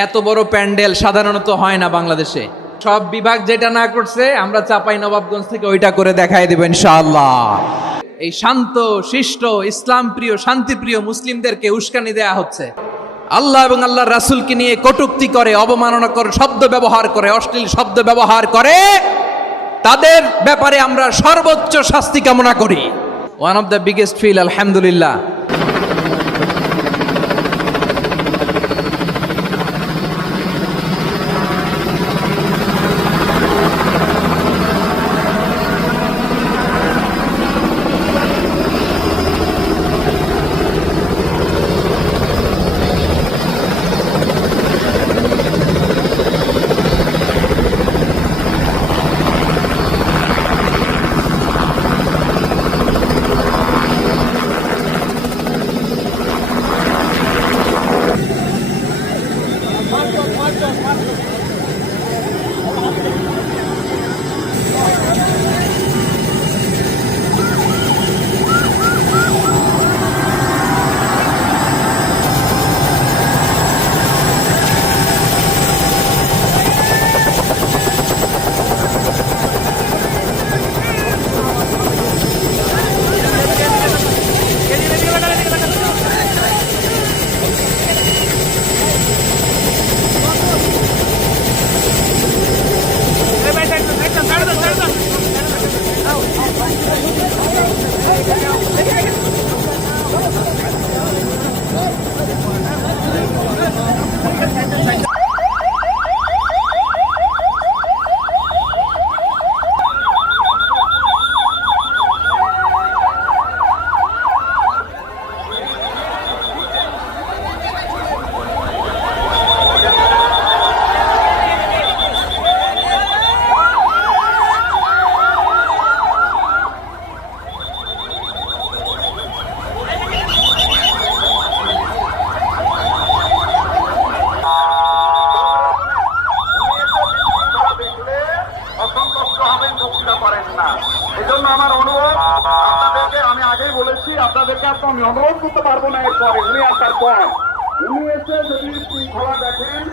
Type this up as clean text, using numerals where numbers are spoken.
এত বড় প্যান্ডেল সাধারণত হয় না বাংলাদেশে। সব বিভাগ যেটা না করছে আমরা চাপাই নবাবগঞ্জ থেকে ওইটা করে দেখাই দেব ইনশাআল্লাহ। এই শান্ত শিষ্ট ইসলাম প্রিয় শান্তিপ্রিয় মুসলিমদেরকে উস্কানি দেয়া হচ্ছে, আল্লাহ এবং আল্লাহর রাসূলকে নিয়ে কটূক্তি করে, অবমাননা করে, শব্দ ব্যবহার করে, অশ্লীল শব্দ ব্যবহার করে, তাদের ব্যাপারে আমরা সর্বোচ্চ শাস্তি কামনা করি। One of the biggest feel আলহামদুলিল্লাহ। এজন্য আমার অনুরোধ আপনাদেরকে, আমি আগেই বলেছি আপনাদেরকে আমি অনুরোধ করতে পারবো না। এরপরে উনি আসার পর উনি এসে যদি শৃঙ্খলা দেখেন